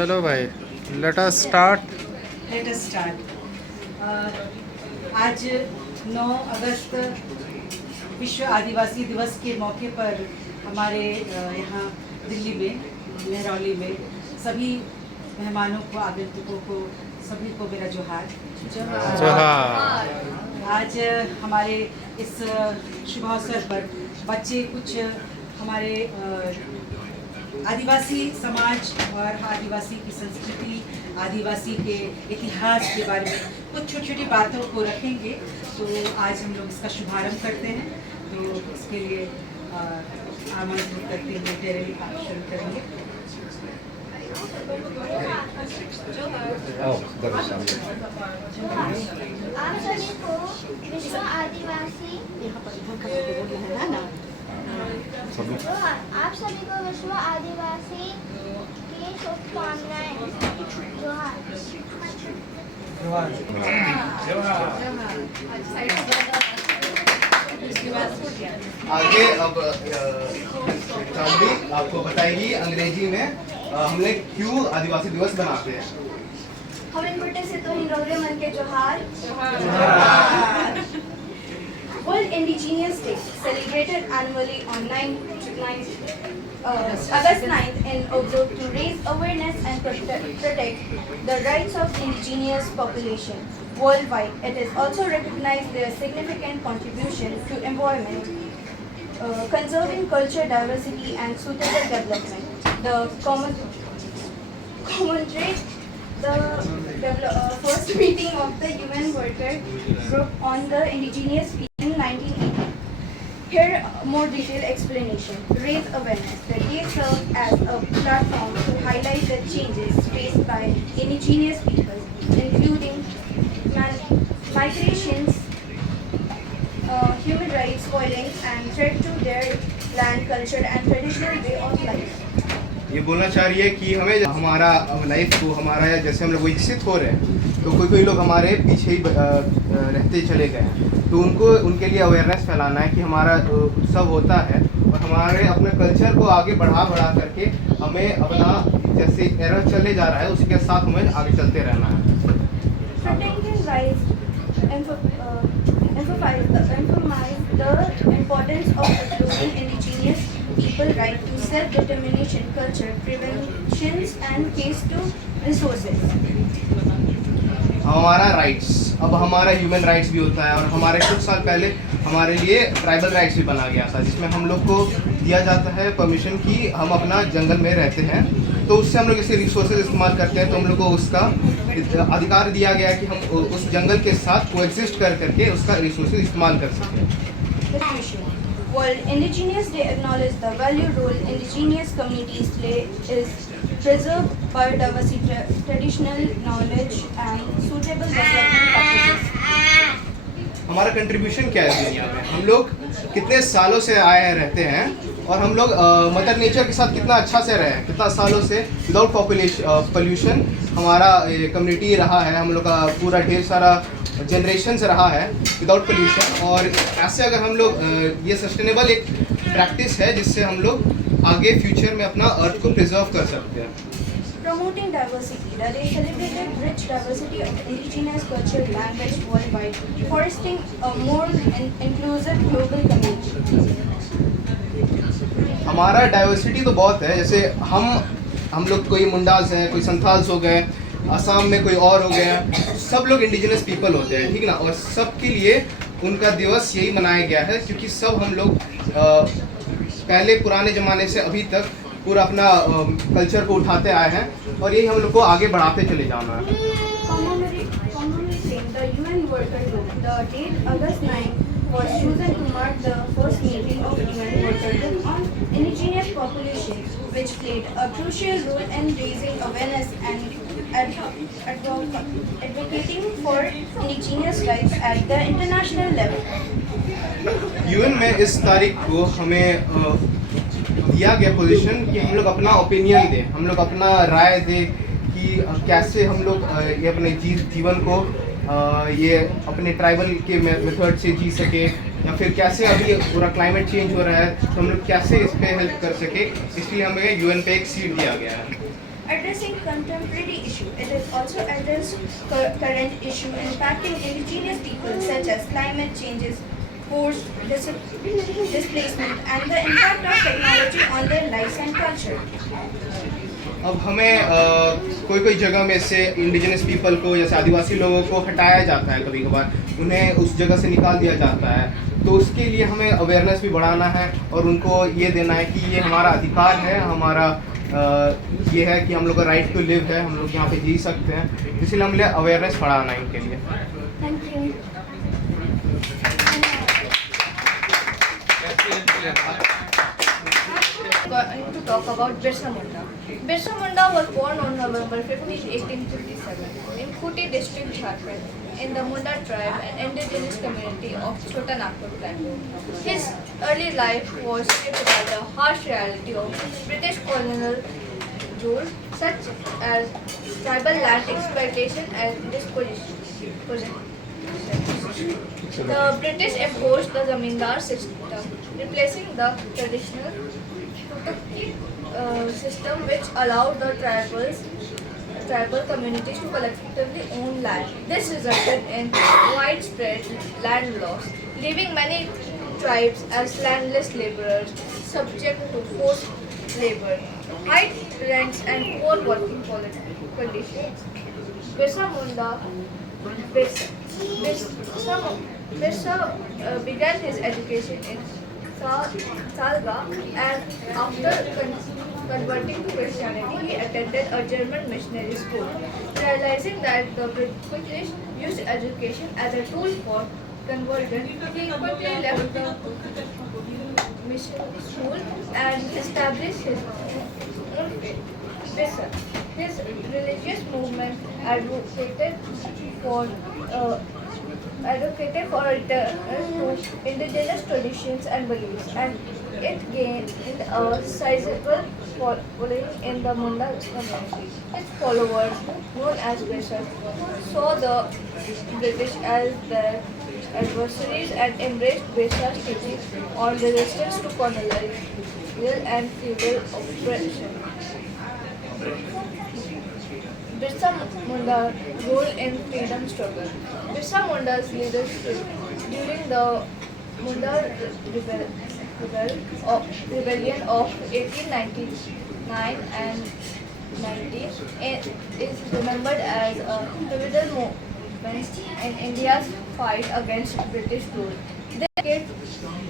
चलो भाई, let us start. Let us start. आज 9 अगस्त विश्व आदिवासी दिवस के मौके पर हमारे यहाँ दिल्ली में मेहरौली में सभी मेहमानों को, आगंतुकों को, सभी को मेरा जोहार। जोहार। आज हमारे इस शुभ अवसर पर बच्चे कुछ हमारे आदिवासी समाज और आदिवासी की संस्कृति, आदिवासी के इतिहास के बारे में कुछ छोटी छोटी बातों को रखेंगे। तो आज हम लोग इसका शुभारंभ करते हैं। तो इसके लिए आमंत्रित करते हुए टेरेली आप शुरू करेंगे। आप सभी को विश्व आदिवासी आप सभी को विश्व आदिवासी की शुभकामनाएं। आगे अब चांदी आपको बताएगी अंग्रेजी में हमने क्यों आदिवासी दिवस बनाते हैं। हम इन बुट्टे से तो हिंडोरे मन के जोहार। World Indigenous Day, celebrated annually on August 9th and observed to raise awareness and protect the rights of indigenous population worldwide. It is also recognized their significant contribution to environment, conserving culture diversity and suitable development. The commemorate the first meeting of the UN Worker Group on the Indigenous People in 1980. Here, more detailed explanation. Raise awareness. The day serves as a platform to highlight the changes faced by indigenous people, including migrations, human rights violence, and threat to their land, culture, and traditional way of life. ये बोलना चाह रही है कि हमें हमारा life को हमारा जैसे हम लोग विकसित हो रहे हैं तो कोई लोग हमारे पीछे ही रहते चले गए हैं, तो उनके लिए अवेयरनेस फैलाना है कि हमारा उत्सव होता है और हमारे अपने कल्चर को आगे बढ़ा करके हमें अपना जैसे एरा चले जा रहा है उसके साथ हमें आगे चलते रहना है। The importance of upholding indigenous people right to self-determination, culture, preventions and case to resources. हमारा राइट्स, अब हमारा ह्यूमन राइट्स भी होता है और हमारे कुछ साल पहले हमारे लिए ट्राइबल राइट्स भी बना गया था, जिसमें हम लोग को दिया जाता है परमिशन कि हम अपना जंगल में रहते हैं, तो उससे हम लोग ऐसे रिसोर्सेज इस्तेमाल करते हैं, तो हम लोग को उसका अधिकार दिया गया है कि हम उस जंगल के साथ कोएग्जिस्ट करके उसका रिसोर्सेज इस्तेमाल कर सकें। World Indigenous Day acknowledges the valued role indigenous communities play is preserve biodiversity, traditional knowledge and suitable development practices. हमारा कंट्रीब्यूशन क्या है दुनिया में, हम लोग कितने सालों से आए रहते हैं और हम लोग मदर नेचर के साथ कितना अच्छा से रहे हैं, कितना सालों से विदाउट पॉल्यूशन हमारा कम्युनिटी रहा है, हम लोग का पूरा ढेर सारा जनरेशन से रहा है विदाउट पोल्यूशन। और ऐसे अगर हम लोग ये सस्टेनेबल एक प्रैक्टिस है जिससे हम लोग आगे फ्यूचर में अपना अर्थ को प्रिजर्व कर सकते हैं। Promoting diversity, the day celebrated rich diversity of indigenous culture, language worldwide, fostering a more inclusive global community. हमारा डाइवर्सिटी तो बहुत है, जैसे हम लोग कोई मुंडास हैं, कोई संथाल्स हो गए, असम में कोई और हो गया, सब लोग इंडिजिनस पीपल होते हैं, ठीक ना, और सबके लिए उनका दिवस यही मनाया गया है क्योंकि सब हम लोग पहले पुराने ज़माने से अभी तक पूरा अपना कल्चर को उठाते आए हैं और यही हम लोग को आगे बढ़ाते चले जाना है। Commemorating the UN Worker Group, the date August 9 was chosen to mark the first meeting of UN Worker Group on indigenous populations, which played a crucial role in raising awareness and advocating for indigenous rights at the international level. UN में इस तारीख को हमें दिया गया position कि हम लोग अपना ओपिनियन दें, हम लोग अपना राय दें कि कैसे हम लोग ये अपने जीवन को ये अपने ट्राइबल के मेथड से जी सके, या फिर कैसे अभी पूरा क्लाइमेट चेंज हो रहा है तो हम लोग कैसे इस पे हेल्प कर सके, इसलिए हमें यूएन पे एक सीट दिया गया है। addressing contemporary issue. It is also addressed current issue impacting indigenous people such as climate changes, forced displacement, and the impact of technology on their lives and culture. अब हमें कोई जगह में से इंडिजिनस पीपल को, जैसे आदिवासी लोगों को हटाया जाता है, कभी कभार उन्हें उस जगह से निकाल दिया जाता है, तो उसके लिए हमें अवेयरनेस भी बढ़ाना है और उनको ये देना है कि ये हमारा अधिकार है, हमारा ये है कि हम लोग का राइट टू लिव है, हम लोग यहाँ पे जी सकते हैं, इसलिए हमें अवेयरनेस बढ़ाना है इनके लिए। Thank you. Going to talk about Birsa Munda. Birsa Munda was born on November 15, 1857 in Khuti district, Jharkhand, in the Munda tribe, an indigenous community of Chota Nagpur plateau. His early life was shaped by the harsh reality of British colonial rule, such as tribal land exploitation and dispossession. The British imposed the zamindar system, replacing the traditional system which allowed the tribal communities to collectively own land. This resulted in widespread land loss, leaving many tribes as landless laborers, subject to forced labor, high rents, and poor working conditions. Birsa Munda Birsa began his education in Salga, and after converting to Christianity, he attended a German missionary school. Realizing that the British used education as a tool for conversion, he quickly left the mission school and established his own faith. His religious movement advocated for return to indigenous traditions and beliefs, and it gained a sizable following in the Munda community. Its followers, known as Birsa, saw the British as their adversaries and embraced Birsa's teachings on resistance to colonial and feudal oppression. Birsa Munda's role in freedom struggle. Birsa Munda's leadership during the Munda rebellion of 1899 and 90 is remembered as a pivotal moment in India's fight against British rule. They advocated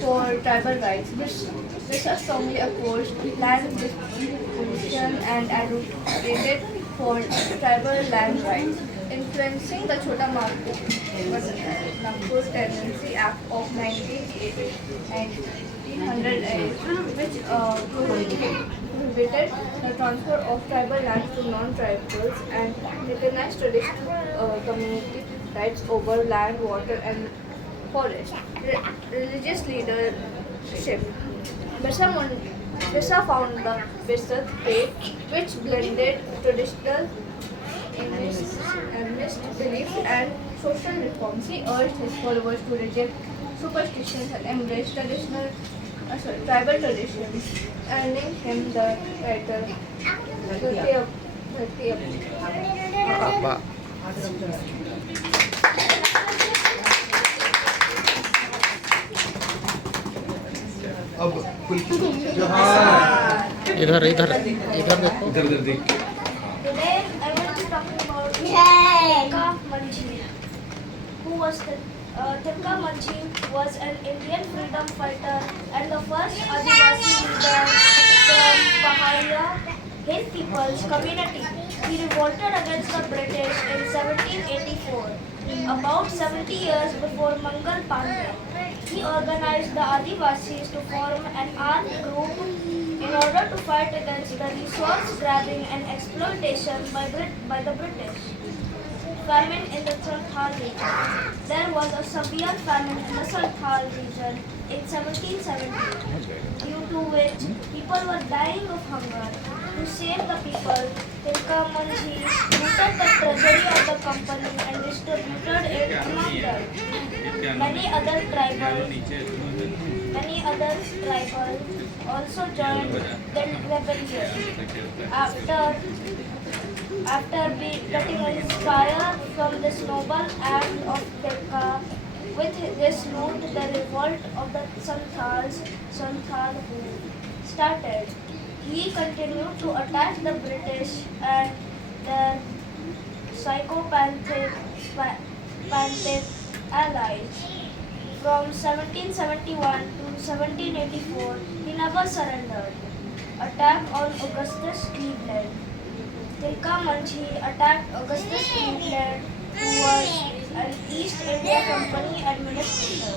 for tribal rights. Birsa strongly opposed land disposition and advocated for tribal land rights, influencing the Chota Nagpur Tenancy Act of 1908, which prohibited the transfer of tribal lands to non-tribals and recognized traditional community rights over land, water, and forest. Religious leadership. Birsa found the Birsa faith, which blended traditional animist beliefs and social reforms. He urged his followers to reject superstitions and embrace tribal traditions, earning him the title Baba. अब इधर इधर इधर देखो। Today I will be talking about Tilka Manjhi, who was Tilka Manjhi was an Indian freedom fighter and the first Adivasi leader from Pahariya Hill People's community. He revolted against the British in 1784, about 70 years before Mangal Pandey. He organized the Adivasis to form an armed group in order to fight against the resource grabbing and exploitation by the British. Famine in the Santhal region. There was a severe famine in the Santhal region in 1770, due to which people were dying of hunger. To save the people, Tilka Manjhi looted the treasury of the company and distributed it among them. Many other tribals also joined the rebellion. After After getting inspired from this noble act of Tilka, with this loot the revolt of the Santhal started. He continued to attack the British and their psychopathic allies. From 1771 to 1784, he never surrendered. Attack on Augustus Cleveland. Tilka Manji attacked Augustus Cleveland, who was an East India Company administrator.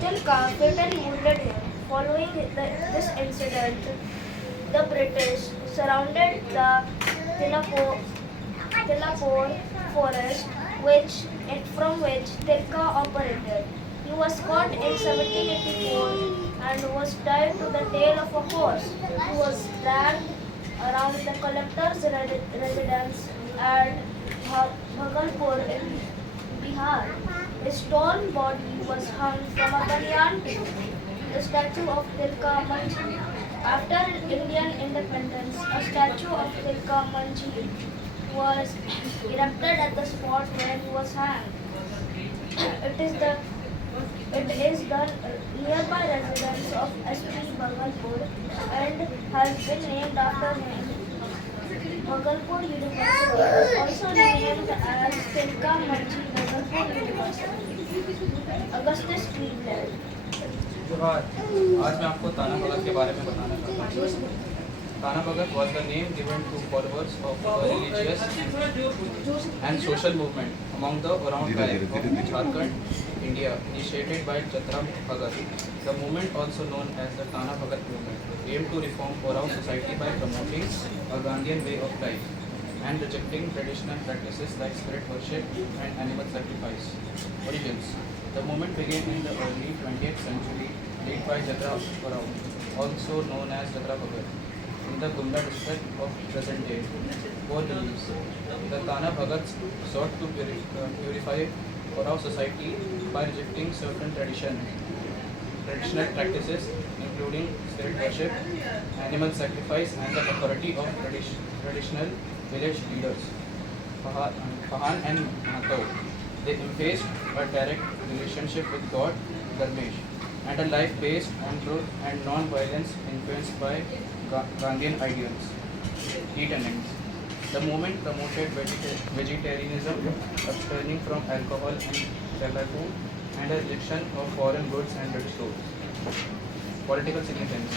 Tilka fatally wounded him. Following this incident, the British surrounded the Tillapore forest, from which Tilka operated. He was caught in 1784 and was tied to the tail of a horse. He was dragged around the collector's residence at Bhagalpur in Bihar. His torn body was hung from a banyan tree, the statue of Tilka Manji. After Indian independence, a statue of Tilka Manji was erected at the spot where he was hanged. It is the nearby residence of SP Bhagalpur and has been named after him. Bhagalpur University is also named as Tilka Manji Bhagalpur University. Augustus Cleveland. जोहार, आज मैं आपको ताना भगत के बारे में बताना चाहता हूँ। ताना भगत was the name given to followers of a religious and social movement among the Oraon tribe of Jharkhand, India, initiated by Jatra Bhagat. The movement, also known as the Tana Bhagat movement, aimed to reform Oraon society by promoting a Gandhian way of life and rejecting traditional practices like spirit worship and animal sacrifice. Origins. The movement began in the early 20th century, led by Jatra Oraon, also known as Jatra Bhagat, in the Gunda district of present day. Core beliefs. The Tana Bhagats sought to purify Oraon society by rejecting certain traditional practices, including spirit worship, animal sacrifice, and the authority of traditional village leaders, Pahan and Mahato. They emphasized a direct relationship with God, Dharmesh, and a life based on truth and non-violence influenced by Gandhian ideals. Key tenets. The movement promoted vegetarianism, abstaining from alcohol and tobacco, and a rejection of foreign goods and rich stores. Political significance.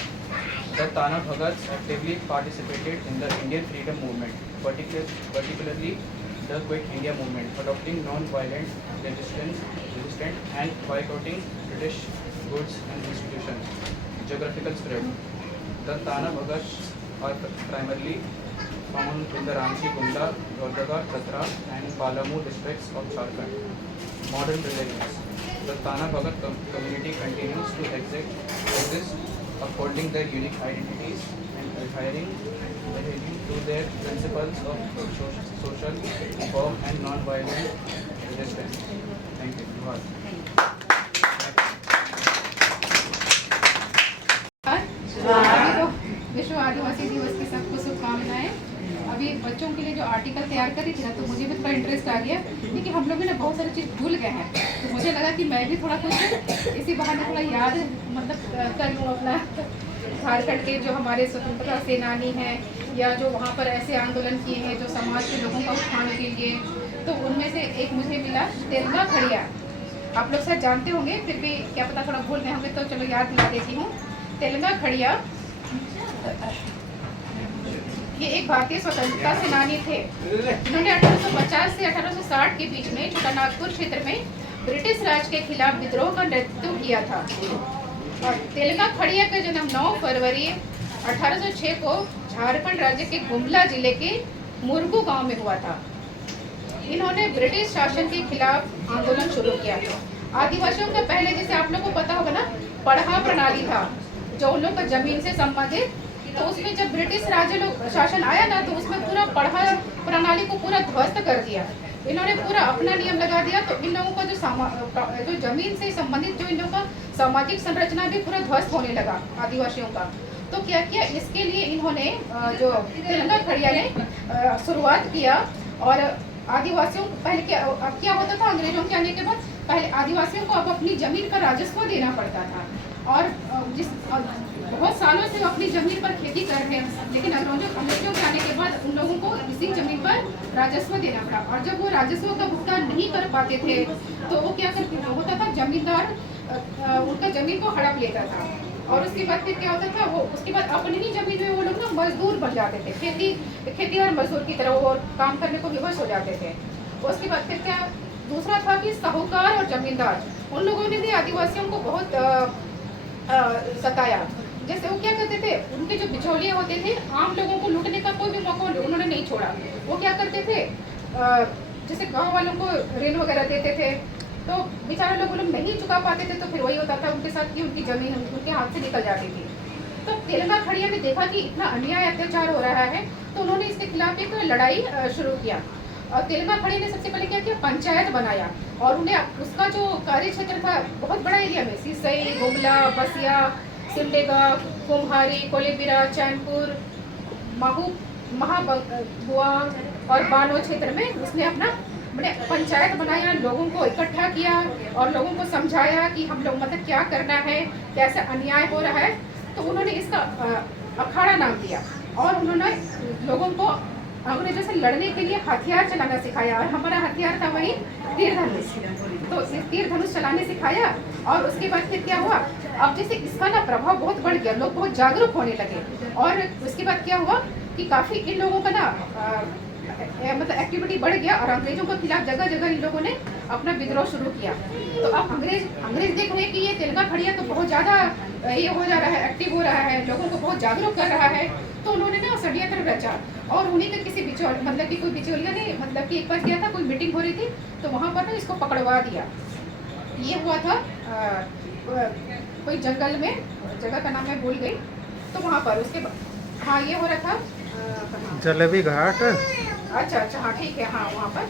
The Tana Bhagats actively participated in the Indian freedom movement, particularly the Quit India movement, adopting non-violent resistance and boycotting British goods and institutions. Geographical spread. The Tana Bhagats are primarily found in the Ranchi, Gunda, Lohardaga, Chatra and Palamu districts of Jharkhand. Modern religions. The Tana Bhagat community continues to exist, upholding their unique identities and adhering to their principles of social reform and non-violent resistance. Thank you. विश्व आदिवासी दिवस की सबको शुभकामनाएं। अभी बच्चों के लिए जो आर्टिकल तैयार करी थी ना, तो मुझे भी थोड़ा इंटरेस्ट आ गया, क्योंकि हम लोग भी ना बहुत सारी चीज़ भूल गए हैं। तो मुझे लगा कि मैं भी थोड़ा कुछ इसी बहाने थोड़ा याद मतलब कर लूँ अपना झारखंड के जो हमारे स्वतंत्रता सेनानी हैं, या जो वहाँ पर ऐसे आंदोलन किए हैं जो समाज के लोगों का उत्थान के लिए। तो उनमें से एक मुझे मिला तेलंगा खड़िया। आप लोग शायद जानते होंगे, फिर भी क्या पता थोड़ा भूल गए होंगे, तो चलो याद दिला देती हूँ। तेलंगा खड़िया ये एक भारतीय स्वतंत्रता सेनानी थे। इन्होंने 1850 से 1860 के बीच में छोटानागपुर क्षेत्र में ब्रिटिश राज के खिलाफ विद्रोह का नेतृत्व किया था। और तेलंगा खड़िया का जन्म 9 फरवरी 1806 को झारखंड राज्य के गुमला जिले के मुरगू गांव में हुआ था। इन्होंने ब्रिटिश शासन के खिलाफ आंदोलन शुरू किया। आदिवासियों का पहले, जैसे आप लोगों को पता होगा ना, पढ़ा प्रणाली था जो उन लोग का जमीन से संबंधित। तो उसमें जब ब्रिटिश राज्य लोग शासन आया ना, तो उसमें पूरा पढ़ा प्रणाली को पूरा ध्वस्त कर दिया। इन्होंने पूरा अपना नियम लगा दिया। तो इन लोगों का जो जमीन से संबंधित जो इन लोगों का सामाजिक संरचना भी पूरा ध्वस्त होने लगा आदिवासियों का। तो तो क्या किया, इसके लिए इन्होंने जो तेलंगा खड़िया ने शुरुआत किया। और आदिवासियों को पहले क्या होता था, अंग्रेजों के आने के बाद पहले आदिवासियों को अब अपनी ज़मीन पर राजस्व देना पड़ता था। और बहुत सालों से वो अपनी ज़मीन पर खेती कर रहे हैं, लेकिन अंग्रेजों के आने के बाद उन लोगों को इसी ज़मीन पर राजस्व देना पड़ा। और जब वो राजस्व का भुगतान नहीं कर पाते थे तो वो क्या करते होता था, जमींदार उनका ज़मीन को हड़प लेता था। और उसके बाद फिर क्या होता था, वो उसके बाद अपनी ही ज़मीन में वो लोग ना मजदूर बन जाते थे, खेती और मजदूर की तरह वो काम करने को विवश हो जाते थे। उसके बाद फिर क्या दूसरा था कि साहूकार और जमींदार, उन लोगों ने भी आदिवासियों को बहुत सताया। जैसे वो क्या करते थे, उनके जो बिचौलिए होते थे, आम लोगों को लूटने का कोई भी मौका उन्होंने नहीं छोड़ा। वो क्या करते थे, जैसे गांव वालों को ऋण वगैरह देते थे, तो बेचारे लोग नहीं चुका पाते थे, तो फिर वही होता था उनके साथ कि उनकी जमीन उनके हाथ से निकल जाती थी। तो तेलंगा खड़िया ने देखा कि इतना अन्याय अत्याचार हो रहा है, तो उन्होंने इसके खिलाफ एक लड़ाई शुरू किया। और तेलंगा खड़िया ने सबसे पहले क्या किया, पंचायत बनाया। और उन्हें उसका जो कार्य क्षेत्र था बहुत बड़ा एरिया में, सिसई, गुमला, बसिया, सिमडेगा, कुम्हारी, कोलेबिरा, चैनपुर, महाबुआ और बानो क्षेत्र में उसने अपना पंचायत बनाया, लोगों को इकट्ठा किया और लोगों को समझाया कि हम लोग मतलब क्या करना है, कैसे अन्याय हो रहा है। तो उन्होंने इसका अखाड़ा नाम दिया और उन्होंने लोगों को अंग्रेजों से लड़ने के लिए हथियार चलाना सिखाया। और हमारा हथियार था वही तीर धनुष, तो तीर धनुष चलाने सिखाया। और उसके बाद फिर क्या हुआ, अब जैसे इसका ना प्रभाव बहुत बढ़ गया, लोग बहुत जागरूक होने लगे। और उसके बाद क्या हुआ कि काफ़ी इन लोगों का ना मतलब एक्टिविटी बढ़ गया और अंग्रेजों के खिलाफ जगह जगह इन लोगों ने अपना विद्रोह शुरू किया। तो अब अंग्रेज देख रहे हैं कि ये तेलंगा खड़िया तो बहुत ज़्यादा ये हो जा रहा है, एक्टिव हो रहा है, लोगों को बहुत जागरूक कर रहा है। तो उन्होंने ना षड्यंत्र रचा और उन्हीं के किसी मतलब कि कोई बिचौलिया ने मतलब कि एक बार किया था, कोई मीटिंग हो रही थी तो वहाँ पर ना इसको पकड़वा दिया। ये हुआ था कोई जंगल में, जगह का नाम मैं भूल गई। तो वहाँ पर उसके हाँ ये हो रहा था जलेबी घाट। अच्छा हाँ ठीक है, हाँ वहाँ पर।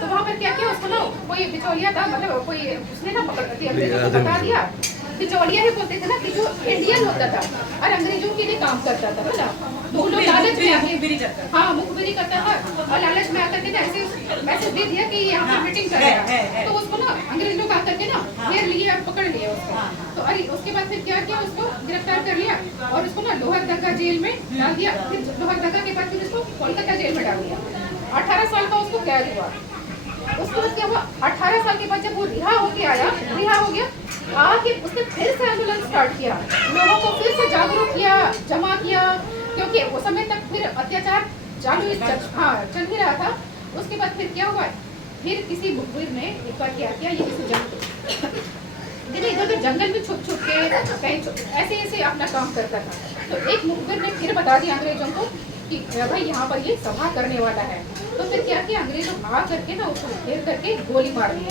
तो वहाँ पर क्या किया, उसको ना कोई बिचौलिया था, मतलब कोई उसने ना बता दिया, बिचौलिया ही बोलते थे ना कि जो इंडियन होता था और अंग्रेजों के लिए काम करता था ना, तो वो लोग लालच में आके हाँ मुखबिरी करता था और लालच में आकर के ना ऐसे मैसेज दे दिया कि यहाँ पर मीटिंग करेगा। तो उसको ना अंग्रेज लोग आकर के ना घेर लिए और पकड़ लिए उसको। तो अरे उसके बाद फिर क्या किया, उसको गिरफ्तार कर लिया और उसको ना लोहरदगा जेल में डाल दिया। फिर लोहरदगा के बाद फिर उसको कोलकाता जेल में डाल दिया। 18 साल का उसको कैद हुआ। उसके बाद क्या हुआ, 18 साल के बाद जब वो रिहा हो गया, आके उसने फिर से आंदोलन स्टार्ट किया, लोगों को फिर से जागरूक किया, जमा किया, क्योंकि उस समय तक फिर अत्याचार चालू चल ही रहा था। उसके बाद फिर क्या हुआ, फिर किसी मुखबिर ने एक बार क्या किया, ये किसी इधर जंगल में छुप के कहीं ऐसे अपना काम करता था। तो एक मुखबिर ने फिर बता दिया अंग्रेजों को कि भाई यहाँ पर ये सभा करने वाला है। तो फिर क्या किया, अंग्रेजों आ करके ना उसको घेर करके गोली मार दी।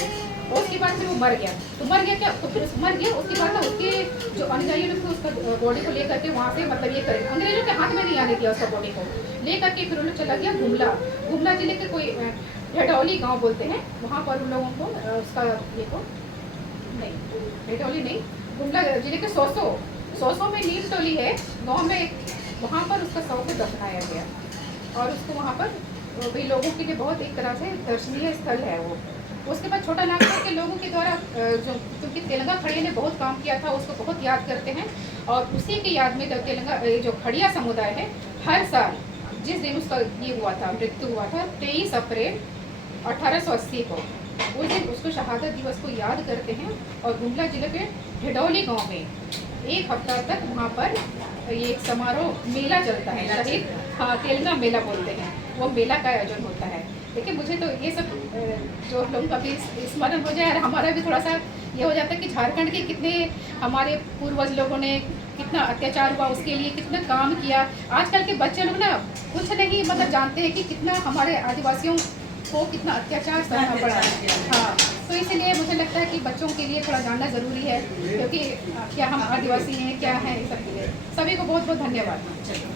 और उसके बाद फिर वो मर गया। तो मर गया क्या, तो फिर मर गया। उसके बाद ना उसके जो अनुयायी लोग थे उसका बॉडी को लेकर के वहाँ से मतलब ये करे, अंग्रेजों के हाथ में नहीं आने दिया उसका बॉडी को ले करके। फिर उन लोग चला गया गुमला जिले के कोई ढेडौली गाँव बोलते हैं, वहाँ पर उन लोगों को उसका ये को नहीं ढेडौली नहीं, गुमला जिले के सोसो में नीम टोली है गाँव में, वहाँ पर उसका शव को दफनाया गया। और उसको वहाँ पर भी लोगों के लिए बहुत एक तरह से दर्शनीय स्थल है वो। उसके बाद छोटा नागपुर के लोगों के द्वारा जो क्योंकि तेलंगा खड़िया ने बहुत काम किया था उसको बहुत याद करते हैं। और उसी के याद में तेलंगा जो खड़िया समुदाय है, हर साल जिस दिन उसका ये हुआ था, मृत्यु हुआ था 23 अप्रैल 1880 को, उस दिन उसको शहादत दिवस को याद करते हैं। और गुमला जिले के ढेडौली गाँव में एक हफ्ता तक वहाँ पर ये एक समारोह मेला चलता है, शहीद तेलंगा मेला बोलते हैं, वो मेला का आयोजन होता है। देखिए मुझे तो ये सब जो लोगों का भी स्मरण हो जाए और हमारा भी थोड़ा सा ये हो जाता है कि झारखंड के कितने हमारे पूर्वज लोगों ने कितना अत्याचार हुआ, उसके लिए कितना काम किया। आजकल के बच्चे लोग ना कुछ नहीं मतलब जानते हैं कि कितना हमारे आदिवासियों को कितना अत्याचार सहना पड़ा। हाँ, तो इसलिए मुझे लगता है कि बच्चों के लिए थोड़ा जानना ज़रूरी है, क्योंकि क्या हम आदिवासी हैं, क्या हैं, इस सब के लिए। सभी को बहुत बहुत धन्यवाद।